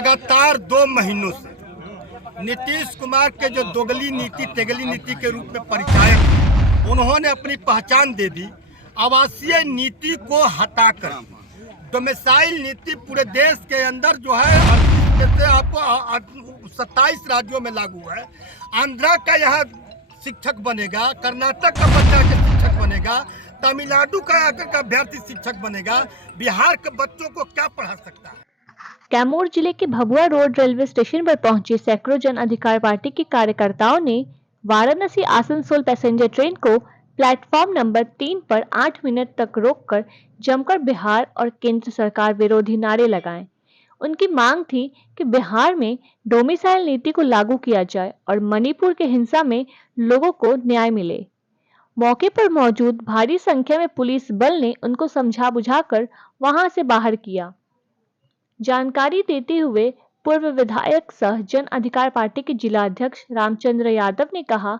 लगातार 2 महीनों से नीतीश कुमार के जो दोगली नीति तेगली नीति के रूप में परिचायक, उन्होंने अपनी पहचान दे दी। आवासीय नीति को हटाकर डोमिसाइल नीति पूरे देश के अंदर जो है 38 से आपको 27 राज्यों में लागू है। आंध्रा का यहाँ शिक्षक बनेगा, कर्नाटक का बच्चा के शिक्षक बनेगा, तमिलनाडु का आकर का अभ्यर्थी शिक्षक बनेगा, बिहार के बच्चों को क्या पढ़ा सकता है। कैमूर जिले के भभुआ रोड रेलवे स्टेशन पर पहुंचे सैकड़ों जन अधिकार पार्टी के कार्यकर्ताओं ने वाराणसी आसनसोल पैसेंजर ट्रेन को प्लेटफॉर्म नंबर 3 पर 8 मिनट तक रोककर जमकर बिहार और केंद्र सरकार विरोधी नारे लगाए। उनकी मांग थी कि बिहार में डोमिसाइल नीति को लागू किया जाए और मणिपुर के हिंसा में लोगों को न्याय मिले। मौके पर मौजूद भारी संख्या में पुलिस बल ने उनको समझा बुझाकर वहां से बाहर किया। जानकारी देते हुए पूर्व विधायक सह जन अधिकार पार्टी के जिला अध्यक्ष रामचंद्र यादव ने कहा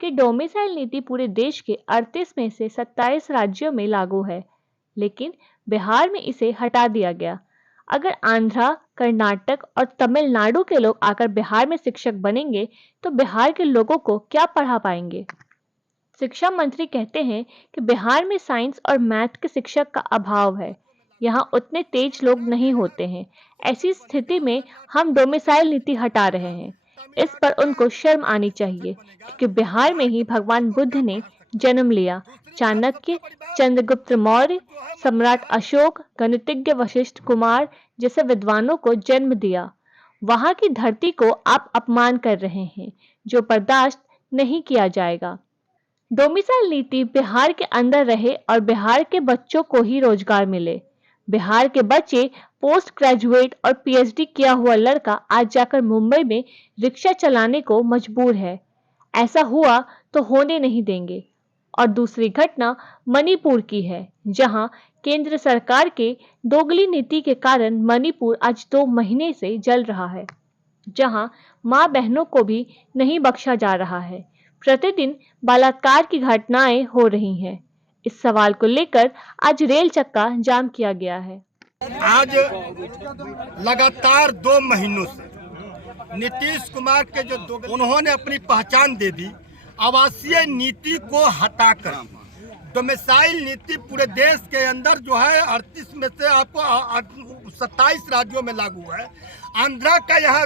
कि डोमिसाइल नीति पूरे देश के 38 में से 27 राज्यों में लागू है, लेकिन बिहार में इसे हटा दिया गया। अगर आंध्रा, कर्नाटक और तमिलनाडु के लोग आकर बिहार में शिक्षक बनेंगे तो बिहार के लोगों को क्या पढ़ा पाएंगे। शिक्षा मंत्री कहते हैं कि बिहार में साइंस और मैथ के शिक्षक का अभाव है, यहाँ उतने तेज लोग नहीं होते हैं। ऐसी स्थिति में हम डोमिसाइल नीति हटा रहे हैं। इस पर उनको शर्म आनी चाहिए, क्योंकि बिहार में ही भगवान बुद्ध ने जन्म लिया। चाणक्य, चंद्रगुप्त मौर्य, सम्राट अशोक, गणितज्ञ वशिष्ठ कुमार जैसे विद्वानों को जन्म दिया। वहां की धरती को आप अपमान कर रहे हैं, जो बर्दाश्त नहीं किया जाएगा। डोमिसाइल नीति बिहार के अंदर रहे और बिहार के बच्चों को ही रोजगार मिले। बिहार के बच्चे पोस्ट ग्रेजुएट और पीएचडी किया हुआ लड़का आज जाकर मुंबई में रिक्शा चलाने को मजबूर है। ऐसा हुआ तो होने नहीं देंगे। और दूसरी घटना मणिपुर की है, जहां केंद्र सरकार के दोगली नीति के कारण मणिपुर आज 2 महीने से जल रहा है, जहां मां बहनों को भी नहीं बख्शा जा रहा है। प्रतिदिन बलात्कार की घटनाएं हो रही हैं। इस सवाल को लेकर आज रेल चक्का जाम किया गया है। आज लगातार 2 महीनों से नीतीश कुमार के जो उन्होंने अपनी पहचान दे दी। आवासीय नीति को हटाकर डोमिसाइल नीति पूरे देश के अंदर जो है 38 में से आपको 27 राज्यों में लागू है। आंध्रा का यहाँ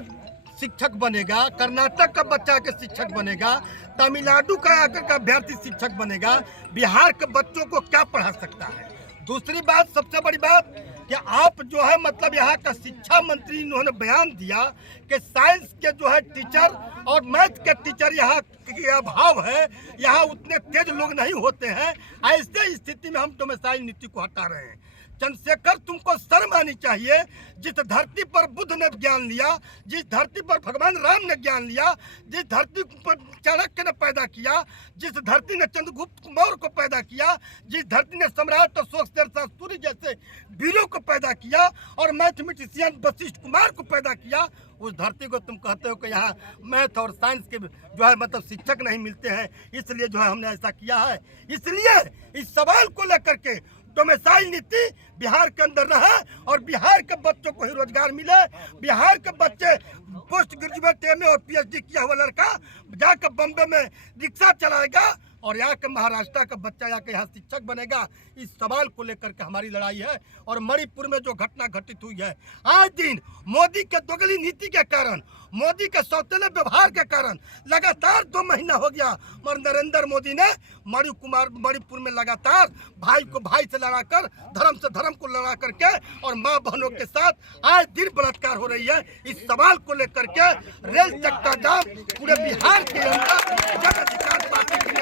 शिक्षक बनेगा, कर्नाटक का बच्चा के शिक्षक बनेगा, तमिलनाडु का आकर का अभ्यर्थी शिक्षक बनेगा, बिहार के बच्चों को क्या पढ़ा सकता है। दूसरी बात, सबसे बड़ी बात कि आप जो है मतलब यहाँ का शिक्षा मंत्री इन्होंने बयान दिया कि साइंस के जो है टीचर और मैथ के टीचर यहाँ के अभाव है, यहाँ उतने तेज लोग नहीं होते हैं। ऐसे स्थिति में हम डोमिसाइल नीति को हटा रहे हैं। चंद्रशेखर, तुमको शर्म आनी चाहिए। जिस धरती पर बुद्ध ने ज्ञान लिया, जिस धरती पर भगवान राम ने ज्ञान लिया, जिस धरती पर चाणक्य ने पैदा किया, जिस धरती ने चंद्रगुप्त मौर्य को पैदा किया, जिस धरती ने सम्राट अशोक शेरशाह सूरी जैसे वीरों को पैदा किया और मैथमेटिशियन वशिष्ठ कुमार को पैदा किया, उस धरती को तुम कहते हो कि यहाँ मैथ और साइंस के जो है मतलब शिक्षक नहीं मिलते हैं, इसलिए जो है हमने ऐसा किया है। इसलिए इस सवाल को लेकर के डोमिसाइल नीति बिहार के अंदर रहे और बिहार के बच्चों को ही रोजगार मिले। बिहार के बच्चे पोस्ट ग्रेजुएट एमए और पीएचडी किया हुआ लड़का जाकर बम्बे में रिक्शा चलाएगा और यहाँ के महाराष्ट्र का बच्चा जाकर यहाँ शिक्षक बनेगा। इस सवाल को लेकर के हमारी लड़ाई है। और मणिपुर में जो घटना घटित हुई है, आज दिन मोदी के दोगली नीति के कारण, मोदी के सौतेले व्यवहार के कारण लगातार 2 महीना हो गया और नरेंद्र मोदी ने मणिपुर में लगातार भाई को भाई से लड़ाकर, धर्म से धर्म को लड़ा करके और माँ बहनों के साथ आज दिन बलात्कार हो रही है। इस सवाल को लेकर के रेल चक्का जाम पूरे बिहार के अंदर जन अधिकार पार्टी के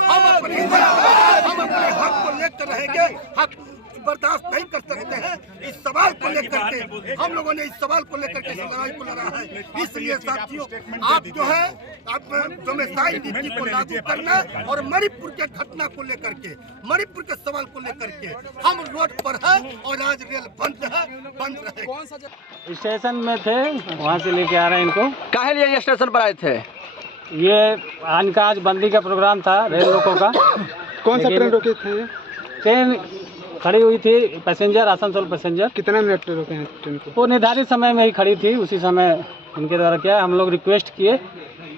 हम अपने हक को लेकर रहेंगे। हक बर्दाश्त नहीं कर सकते हैं। इस सवाल को लेकर के हम लोगों ने इस सवाल को लेकर के लड़ाई को लड़ा है। इसलिए साथियों, आप जो है आप डोमिसाइल नीति को लागू करना और मणिपुर के घटना को लेकर के, मणिपुर के सवाल को लेकर के हम रोड पर है और आज रेल बंद रहे। स्टेशन में थे, वहाँ से लेके आ रहे हैं इनको। काहे लिए ये स्टेशन पर आए थे? ये आज बंदी का प्रोग्राम था रेल रोको का। कौन सा ट्रेन रोके थे? ट्रेन खड़ी हुई थी पैसेंजर, आसनसोल पैसेंजर। कितने मिनट पे रोके हैं ट्रेन को? वो निर्धारित समय में ही खड़ी थी, उसी समय उनके द्वारा क्या हम लोग रिक्वेस्ट किए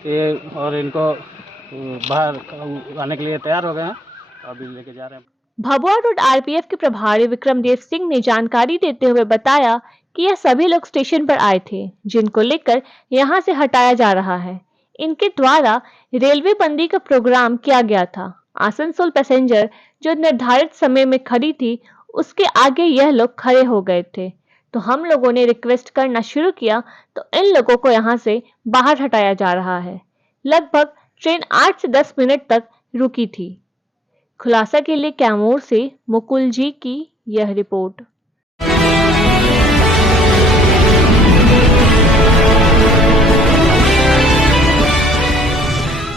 कि और इनको बाहर आने के लिए तैयार हो गए हैं, अभी लेके जा रहे हैं। भभुआ रोड आरपीएफ के प्रभारी विक्रमदेव सिंह ने जानकारी देते हुए बताया कि यह सभी लोग स्टेशन पर आए थे, जिनको लेकर यहां से हटाया जा रहा है। इनके द्वारा रेलवे बंदी का प्रोग्राम किया गया था। आसनसोल पैसेंजर जो निर्धारित समय में खड़ी थी, उसके आगे यह लोग खड़े हो गए थे, तो हम लोगों ने रिक्वेस्ट करना शुरू किया तो इन लोगों को यहां से बाहर हटाया जा रहा है। लगभग ट्रेन 8 से 10 मिनट तक रुकी थी। खुलासा के लिए कैमूर से मुकुल जी की यह रिपोर्ट।